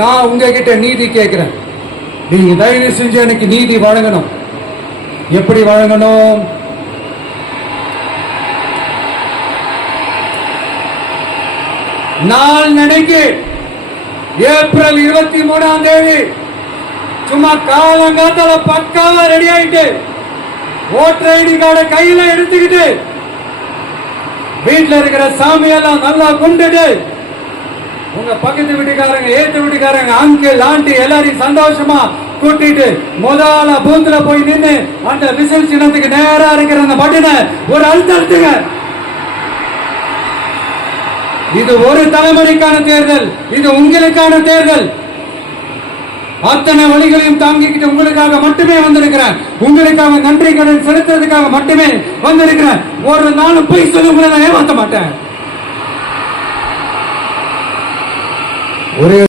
நான் உங்ககிட்ட நீதி கேட்கிறேன். நீங்க தயவு செஞ்சு எனக்கு நீதி வழங்கணும். எப்படி வழங்கணும்? நாள் நினைக்கு ஏப்ரல் 23ஆம் தேதி சும்மா காலங்காத்தால பக்காவா ரெடி ஆயிட்டு ஓட்டர் ஐடி கார்டை கையில எடுத்துக்கிட்டு வீட்டுல இருக்கிற சாமியெல்லாம் நல்லா கும்பிட்டு உங்க பக்கத்து வீட்டுக்காரங்க, ஏத்து வீட்டுக்காரங்க, அங்கிள், ஆண்டி எல்லாரையும் சந்தோஷமா கூட்டிட்டு முதல்ல பூத்துல போய் நின்று அந்த விசில் சின்னத்துக்கு நேரா இருக்கிற அந்த பட்டனை ஒரு அழுத்தங்க. இது ஒரு தலைமுறைக்கான தேர்தல், இது உங்களுக்கான தேர்தல். அத்தனை வழிகளையும் தாங்கிக்கிட்டு உங்களுக்காக மட்டுமே வந்திருக்கிறேன். உங்களுக்காக நன்றி கடன் செலுத்துறதுக்காக மட்டுமே வந்திருக்கிறேன். ஒரு நாளும் போய் சொல்லி உங்களை நான் ஏமாற்ற மாட்டேன். ஒரே